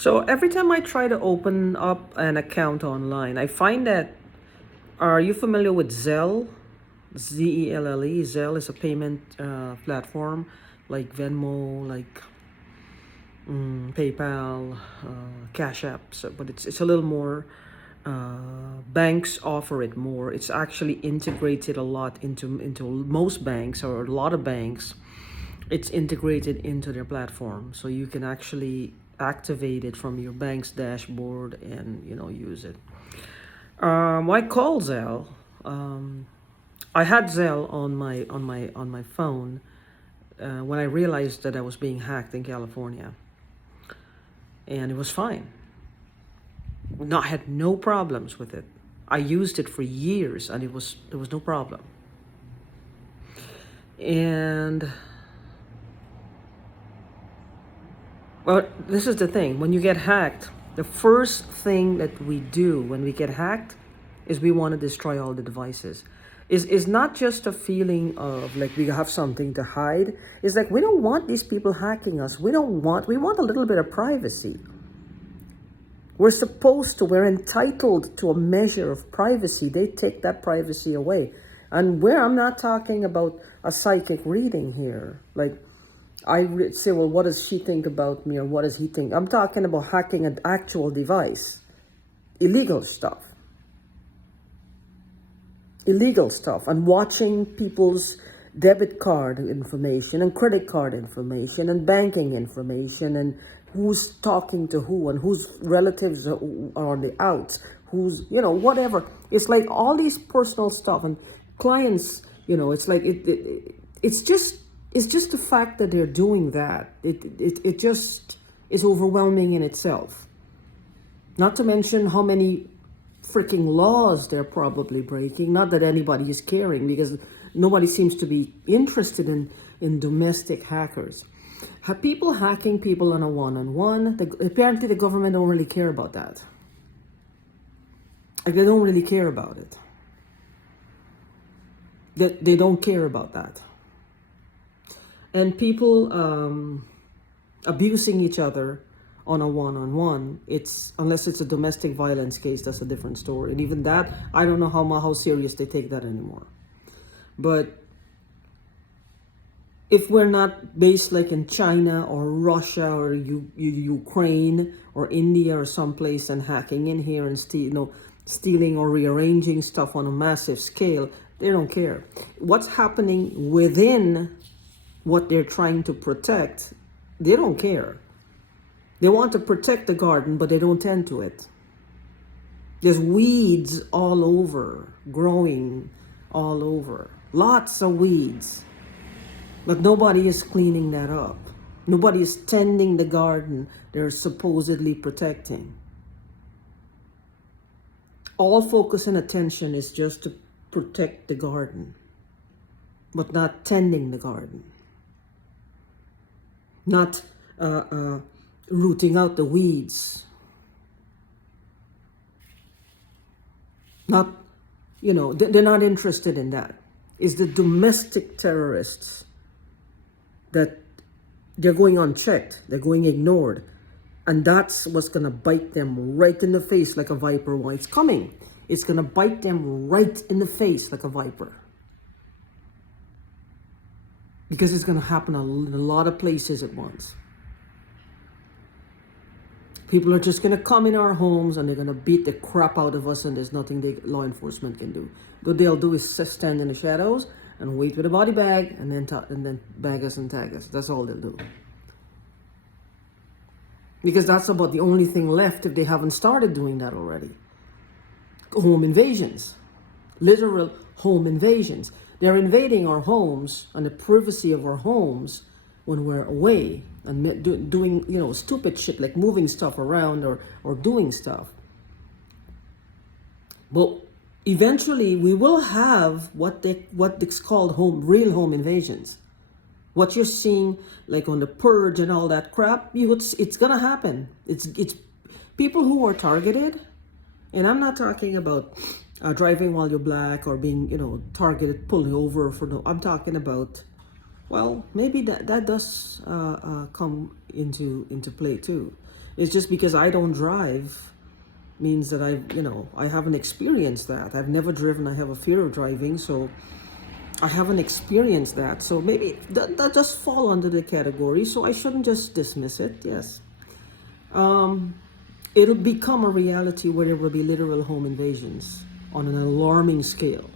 So every time I try to open up an account online, I find that, are you familiar with Zelle? Zelle. Zelle is a payment platform like Venmo, like PayPal, Cash App. So, but it's a little more. Banks offer it more. It's actually integrated a lot into most banks, or a lot of banks. It's integrated into their platform, so you can actually activate it from your bank's dashboard and use it. I call Zelle. I had Zelle on my phone when I realized that I was being hacked in California, and it was fine. I had no problems with it. I used it for years, and there was no problem. And well, this is the thing. When you get hacked, the first thing that we do when we get hacked is we want to destroy all the devices. Is not just a feeling of like we have something to hide. It's like we don't want these people hacking us. We want a little bit of privacy. We're entitled to a measure of privacy. They take that privacy away. And I'm not talking about a psychic reading here. Like, say, well, what does she think about me, or what does he think? I'm talking about hacking an actual device. Illegal stuff. And watching people's debit card information and credit card information and banking information, and who's talking to who, and whose relatives are on the outs, who's, whatever. It's like all these personal stuff, and clients, it's like it's just the fact that they're doing that. It just is overwhelming in itself. Not to mention how many freaking laws they're probably breaking. Not that anybody is caring, because nobody seems to be interested in domestic hackers. Have people hacking people on a one-on-one? Apparently the government don't really care about that. Like, they don't really care about it. They don't care about that. And people abusing each other on a one-on-one, unless it's a domestic violence case, that's a different story. And even that, I don't know how serious they take that anymore. But if we're not based like in China or Russia or Ukraine or India or someplace, and hacking in here and stealing or rearranging stuff on a massive scale, they don't care. What's happening within what they're trying to protect, they don't care. They want to protect the garden, but they don't tend to it. There's weeds all over, growing all over. Lots of weeds. But nobody is cleaning that up. Nobody is tending the garden they're supposedly protecting. All focus and attention is just to protect the garden, but not tending the garden. Not rooting out the weeds. Not, they're not interested in that. It's the domestic terrorists that they're going unchecked, they're going ignored. And that's what's going to bite them right in the face like a viper. While it's coming, it's going to bite them right in the face like a viper. Because it's going to happen in a lot of places at once. People are just going to come in our homes and they're going to beat the crap out of us, and there's nothing law enforcement can do. What they'll do is stand in the shadows and wait with a body bag, and then bag us and tag us. That's all they'll do. Because that's about the only thing left if they haven't started doing that already. Home invasions. Literal home invasions. They're invading our homes and the privacy of our homes when we're away and doing, stupid shit like moving stuff around or doing stuff. But eventually we will have what it's called real home invasions. What you're seeing like on The Purge and all that crap, it's gonna happen. It's people who are targeted, and I'm not talking about driving while you're black or being targeted, pulling over for no. I'm talking about Well, maybe that does come into play too. It's just because I don't drive means that I haven't experienced that. I've never driven. I have a fear of driving, so I haven't experienced that. So maybe that does fall under the category. So I shouldn't just dismiss it. Yes, it'll become a reality where there will be literal home invasions on an alarming scale.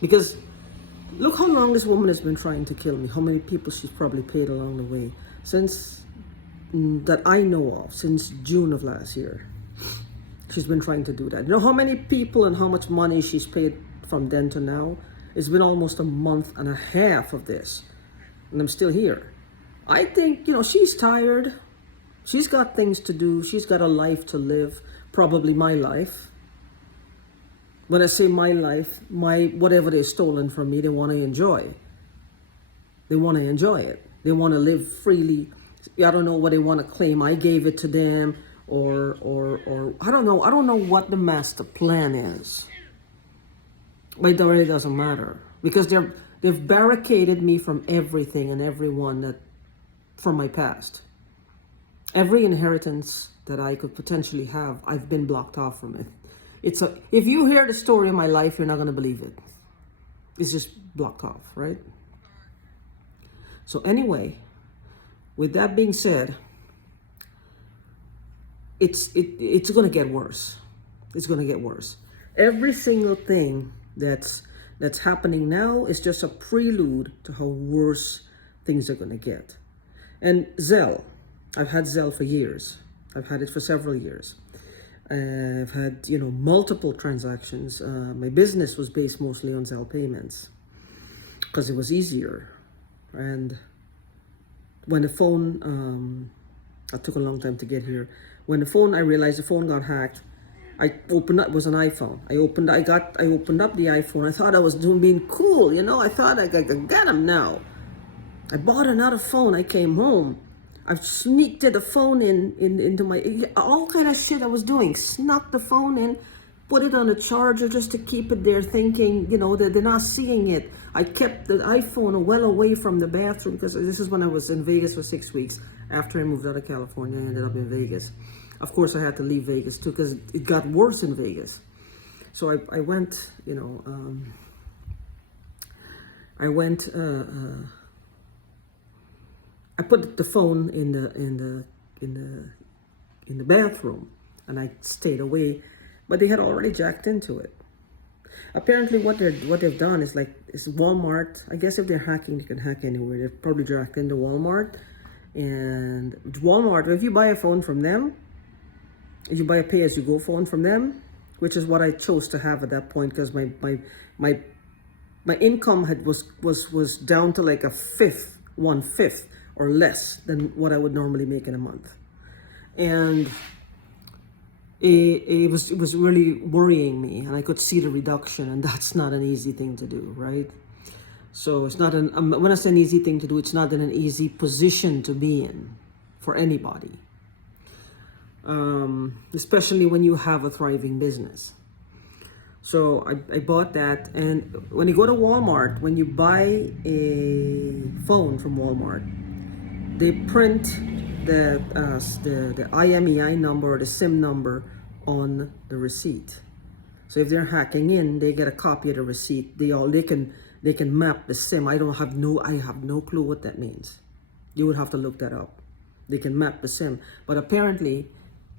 Because look how long this woman has been trying to kill me. How many people she's probably paid along the way since that I know of, since June of last year. She's been trying to do that. You know how many people and how much money she's paid from then to now? It's been almost a month and a half of this, and I'm still here. I think, she's tired. She's got things to do. She's got a life to live, probably my life. When I say my life, whatever they've stolen from me, they want to enjoy. They want to enjoy it. They want to live freely. I don't know what they want to claim. I gave it to them, or I don't know. I don't know what the master plan is. But it really doesn't matter, because they've barricaded me from everything and everyone from my past. Every inheritance that I could potentially have, I've been blocked off from it. If you hear the story of my life, you're not going to believe it. It's just blocked off, right? So anyway, with that being said, it's going to get worse. It's going to get worse. Every single thing that's happening now is just a prelude to how worse things are going to get. And Zelle, I've had Zelle for years. I've had it for several years. I've had, multiple transactions. My business was based mostly on Zelle payments because it was easier. And when the phone, it took a long time to get here. When I realized the phone got hacked, I opened up, it was an iPhone. I opened up the iPhone. I thought I was being cool, I thought I could get them now. I bought another phone. I came home. I sneaked the phone into my, all kind of shit I was doing. Snuck the phone in, put it on a charger just to keep it there, thinking, that they're not seeing it. I kept the iPhone well away from the bathroom, because this is when I was in Vegas for 6 weeks. After I moved out of California, I ended up in Vegas. Of course, I had to leave Vegas too, because it got worse in Vegas. So I went, I put the phone in the bathroom, and I stayed away, but they had already jacked into it. Apparently, what they've done is Walmart. I guess if they're hacking, they can hack anywhere. They've probably jacked into Walmart, and Walmart. If you buy a phone from them, if you buy a pay-as-you-go phone from them, which is what I chose to have at that point, because my income was down to like one fifth or less than what I would normally make in a month. And it was really worrying me, and I could see the reduction, and that's not an easy thing to do, right? So it's not when I say an easy thing to do, it's not in an easy position to be in for anybody. Especially when you have a thriving business. So I bought that, and when you go to Walmart, when you buy a phone from Walmart, they print the IMEI number or the SIM number on the receipt. So if they're hacking in, they get a copy of the receipt. They can map the SIM. I have no clue what that means. You would have to look that up. They can map the SIM, but apparently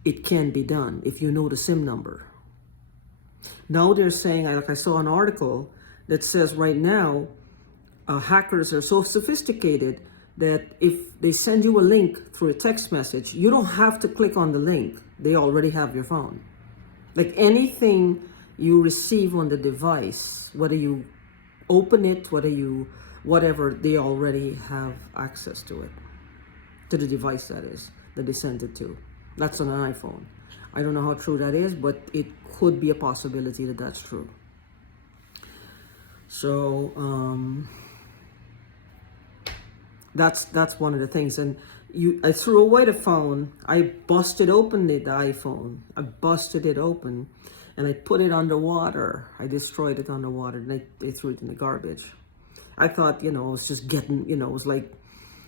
it can be done if you know the SIM number. Now they're saying, I saw an article that says right now, hackers are so sophisticated that if they send you a link through a text message, you don't have to click on the link. They already have your phone. Like anything you receive on the device, whether you open it, whatever, they already have access to it. To the device, that is, that they sent it to. That's on an iPhone. I don't know how true that is, but it could be a possibility that that's true. So that's one of the things. And I threw away the phone. I busted open the iPhone. I busted it open, and I put it underwater. I destroyed it underwater, and I threw it in the garbage. I thought, you know, I was just getting, you know, it was like,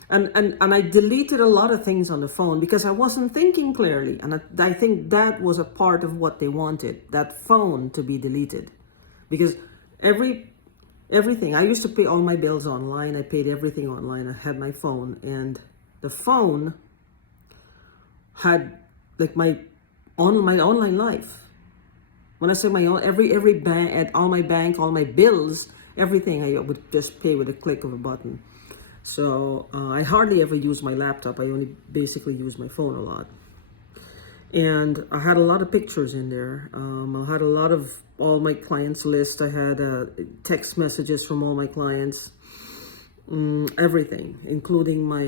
and I deleted a lot of things on the phone because I wasn't thinking clearly. And I think that was a part of what they wanted, that phone to be deleted. Because everything, I used to pay all my bills online. I paid everything online. I had my phone, and the phone had like my online life. When I say my own, every bank, at all my bank, all my bills, everything I would just pay with a click of a button. So I hardly ever use my laptop. I only basically use my phone a lot. And I had a lot of pictures in there. I had a lot of all my clients list. I had text messages from all my clients. Everything, including my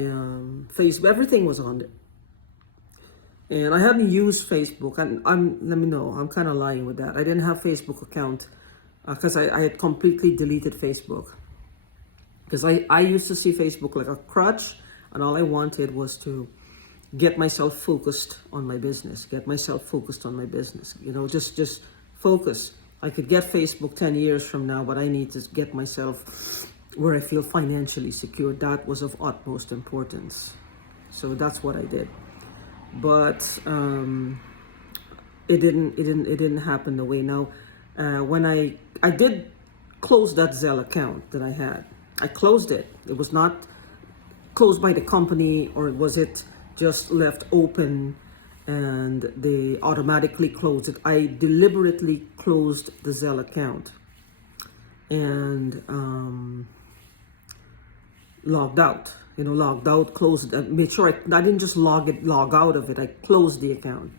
Facebook. Everything was on there. And I hadn't used Facebook. And let me know, I'm kind of lying with that. I didn't have Facebook account because I had completely deleted Facebook. Because I used to see Facebook like a crutch, and all I wanted was to get myself focused on my business, you know, just focus. I could get Facebook 10 years from now, but I need to get myself where I feel financially secure. That was of utmost importance. So that's what I did. But it didn't happen the way. Now, when I did close that Zelle account that I had, I closed it. It was not closed by the company, or was it just left open and they automatically closed it? I deliberately closed the Zelle account and logged out. You know, logged out, closed it, made sure I didn't just log out of it. I closed the account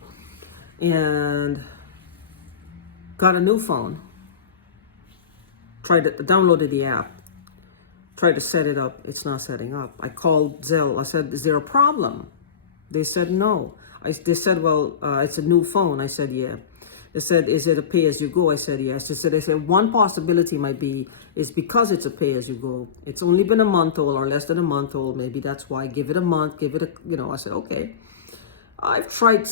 and got a new phone. Downloaded the app. Tried to set it up. It's not setting up. I called Zelle. I said, "Is there a problem?" They said no. They said, "Well, it's a new phone." I said, "Yeah." They said, "Is it a pay-as-you-go?" I said, "Yes." They said one possibility might be is because it's a pay-as-you-go. It's only been a month old or less than a month old. Maybe that's why. Give it a month. Give it a, you know. I said, "Okay." I've tried.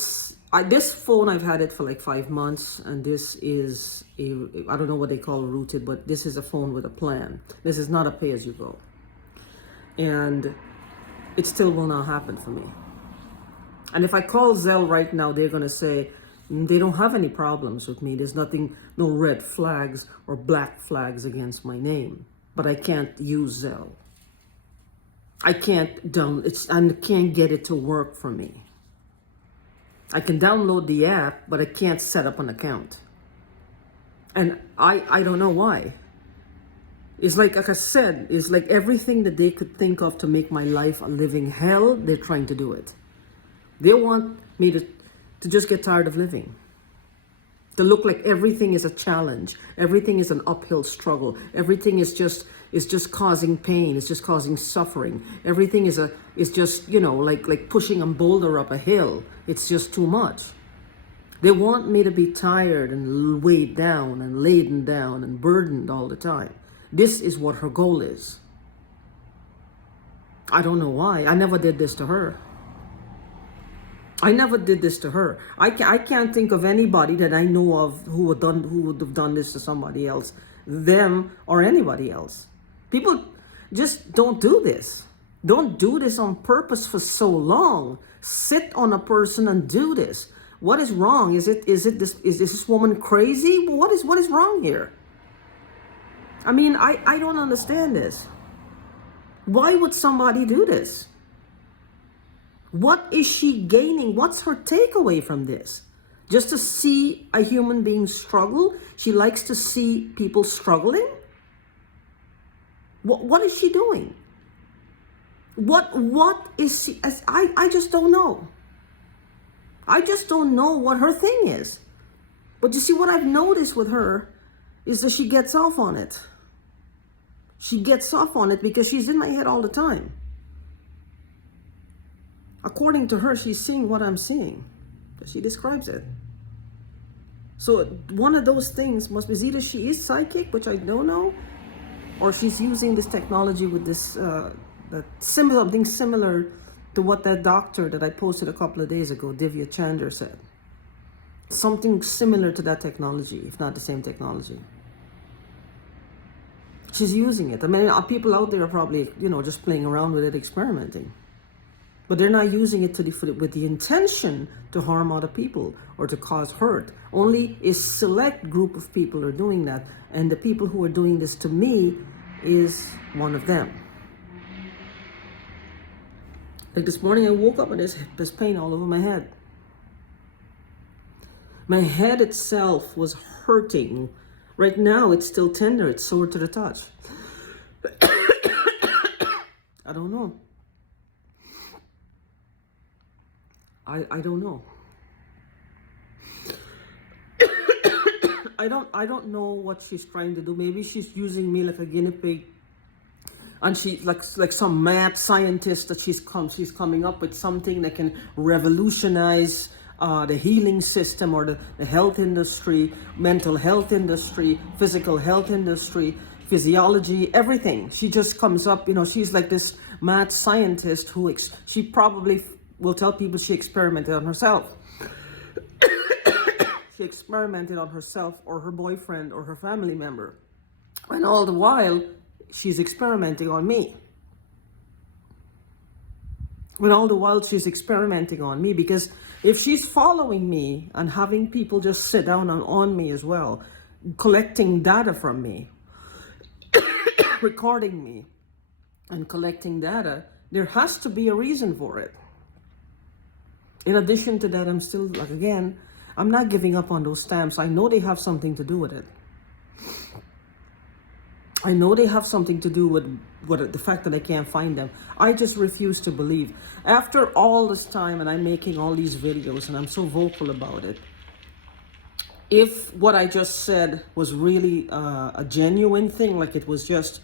This phone, I've had it for like 5 months, and this is I don't know what they call rooted, but this is a phone with a plan. This is not a pay-as-you-go, and it still will not happen for me. And if I call Zelle right now, they're gonna say they don't have any problems with me. There's nothing, no red flags or black flags against my name. But I can't use Zelle. I can't get it to work for me. I can download the app, but I can't set up an account. And I don't know why. It's like I said, it's like everything that they could think of to make my life a living hell, they're trying to do it. They want me to just get tired of living. To look like everything is a challenge. Everything is an uphill struggle. Everything is just causing pain. It's just causing suffering. Everything is just, you know, like pushing a boulder up a hill. It's just too much. They want me to be tired and weighed down and laden down and burdened all the time. This is what her goal is. I don't know why. I never did this to her. I never did this to her. I can't think of anybody that I know of who would have done this to somebody else, them or anybody else. People just don't do this. Don't do this on purpose for so long. Sit on a person and do this. What is wrong? Is this woman crazy? What is wrong here? I mean, I don't understand this. Why would somebody do this? What is she gaining? What's her takeaway from this? Just to see a human being struggle? She likes to see people struggling? What is she doing? What is she? I just don't know. I just don't know what her thing is. But you see, what I've noticed with her is that she gets off on it. She gets off on it because she's in my head all the time. According to her, she's seeing what I'm seeing. She describes it. So one of those things must be either she is psychic, which I don't know, or she's using this technology with this something similar to what that doctor that I posted a couple of days ago, Divya Chandra, said. Something similar to that technology, if not the same technology. She's using it. I mean, people out there are probably, just playing around with it, experimenting. But they're not using it with the intention to harm other people or to cause hurt. Only a select group of people are doing that. And the people who are doing this to me is one of them. Like this morning I woke up and there's pain all over my head. My head itself was hurting. Right now it's still tender, it's sore to the touch. I don't know. I don't know. I don't know what she's trying to do. Maybe she's using me like a guinea pig, and she like some mad scientist that she's coming up with something that can revolutionize the healing system or the health industry, mental health industry, physical health industry, physiology, everything. She just comes up, she's like this mad scientist who she probably will tell people she experimented on herself. She experimented on herself or her boyfriend or her family member. And all the while, she's experimenting on me. And all the while, she's experimenting on me, because if she's following me and having people just sit down on me as well, collecting data from me, recording me and collecting data, there has to be a reason for it. In addition to that, I'm still, I'm not giving up on those stamps. I know they have something to do with it. I know they have something to do with the fact that I can't find them. I just refuse to believe. After all this time, and I'm making all these videos, and I'm so vocal about it, if what I just said was really a genuine thing, like it was just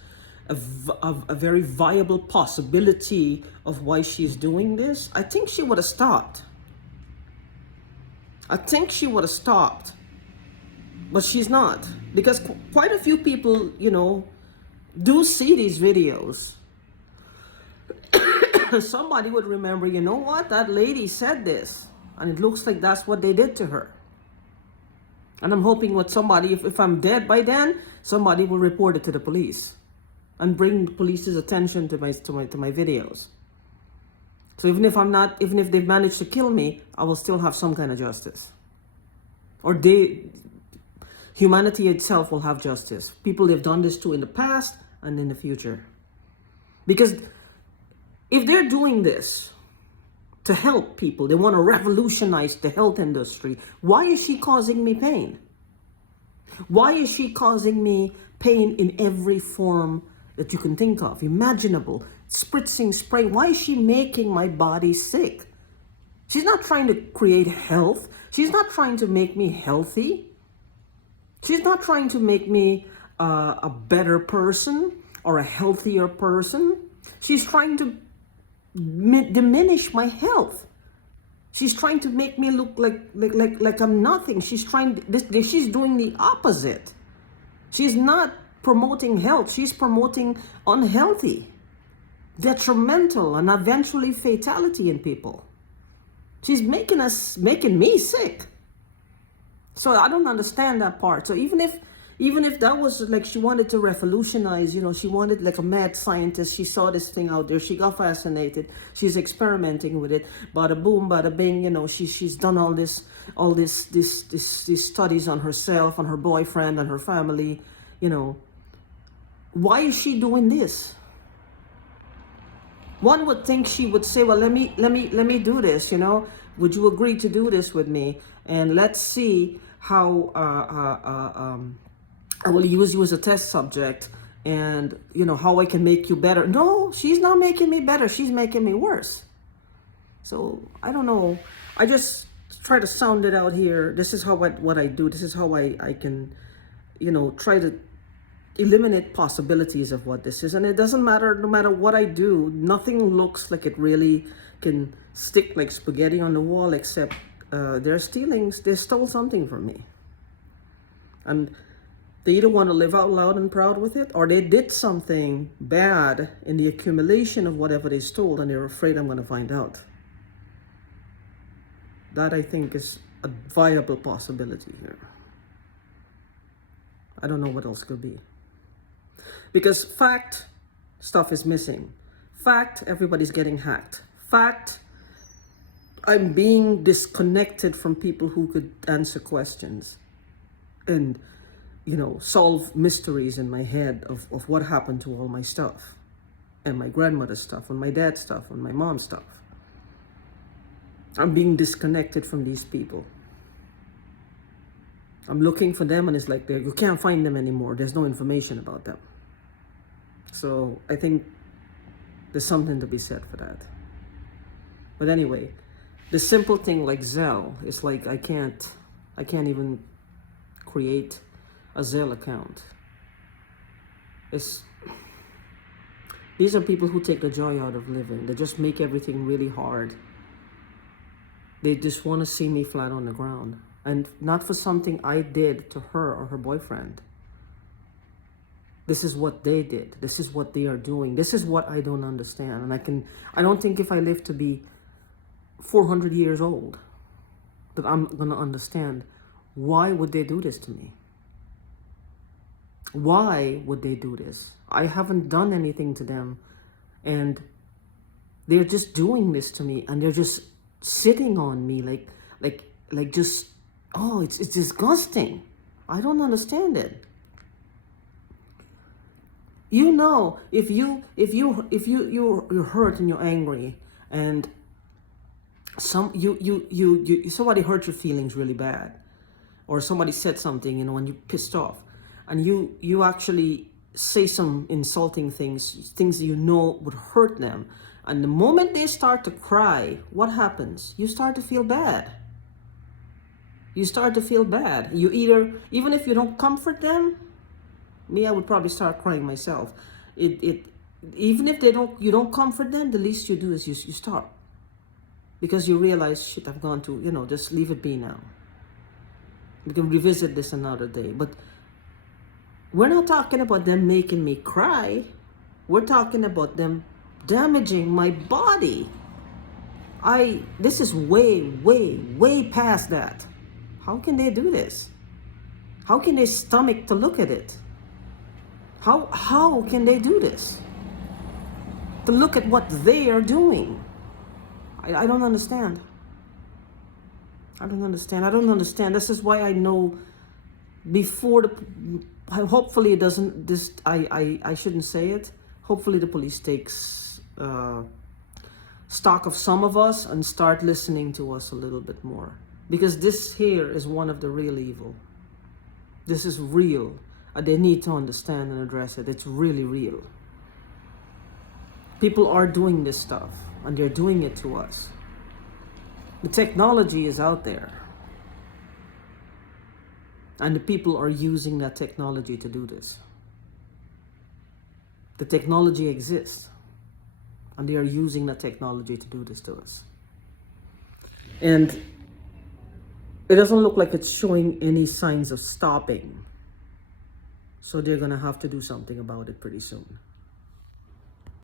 a very viable possibility of why she's doing this, I think she would have stopped. I think she would have stopped. But she's not. Because quite a few people, do see these videos. Somebody would remember, you know what? That lady said this. And it looks like that's what they did to her. And I'm hoping what somebody, if I'm dead by then, somebody will report it to the police and bring the police's attention to my videos. So even if they've managed to kill me, I will still have some kind of justice. Or humanity itself will have justice. People they've done this to in the past and in the future. Because if they're doing this to help people, they want to revolutionize the health industry, why is she causing me pain? Why is she causing me pain in every form that you can think of, imaginable? Spritzing, spraying. Why is she making my body sick? She's not trying to create health. She's not trying to make me healthy. She's not trying to make me a better person or a healthier person. She's trying to diminish my health. She's trying to make me look like I'm nothing. She's doing the opposite. She's not promoting health. She's promoting unhealthy, detrimental, and eventually fatality in people. She's making me sick. So I don't understand that part. So even if that was like she wanted to revolutionize, she wanted like a mad scientist, she saw this thing out there, she got fascinated, she's experimenting with it, bada boom, bada bing, she's done all these studies on herself, on her boyfriend, on her family, Why is she doing this? One would think she would say, well, let me do this, Would you agree to do this with me? And let's see how I will use you as a test subject, and how I can make you better. No, she's not making me better. She's making me worse. So I don't know. I just try to sound it out here. This is what I do. This is how I can, try to eliminate possibilities of what this is. And it doesn't matter, no matter what I do, nothing looks like it really can stick like spaghetti on the wall, except they stole something from me. And they either want to live out loud and proud with it, or they did something bad in the accumulation of whatever they stole, and they're afraid I'm going to find out. That, I think, is a viable possibility here. I don't know what else could be. Because fact, stuff is missing. Fact, everybody's getting hacked. Fact, I'm being disconnected from people who could answer questions and, solve mysteries in my head of what happened to all my stuff and my grandmother's stuff and my dad's stuff and my mom's stuff. I'm being disconnected from these people. I'm looking for them and it's like you can't find them anymore. There's no information about them. So I think there's something to be said for that. But anyway, the simple thing like Zelle is like I can't even create a Zelle account. These are people who take the joy out of living. They just make everything really hard. They just want to see me flat on the ground. And not for something I did to her or her boyfriend. This is what they did. This is what they are doing. This is what I don't understand. And I don't think if I live to be 400 years old that I'm going to understand why would they do this to me? Why would they do this? I haven't done anything to them and they're just doing this to me and they're just sitting on me like just, oh, it's disgusting. I don't understand it. If you're hurt and you're angry and somebody hurt your feelings really bad, or somebody said something, and you're pissed off, and you actually say some insulting things would hurt them, and the moment they start to cry, what happens? You start to feel bad. You start to feel bad. You even if you don't comfort them, me, I would probably start crying myself. Even if you don't comfort them, the least you do is you stop. Because you realize, shit, I've gone to, just leave it be now. We can revisit this another day. But we're not talking about them making me cry. We're talking about them damaging my body. This is way, way, way past that. How can they do this? How can they stomach to look at it? How can they do this? To look at what they are doing. I don't understand. I don't understand. This is why I know before hopefully it doesn't, I shouldn't say it. Hopefully the police takes stock of some of us and start listening to us a little bit more. Because this here is one of the real evil. This is real. They need to understand and address it. It's really real. People are doing this stuff and they're doing it to us. The technology is out there. And the people are using that technology to do this. The technology exists. And they are using that technology to do this to us. And it doesn't look like it's showing any signs of stopping. So they're going to have to do something about it pretty soon.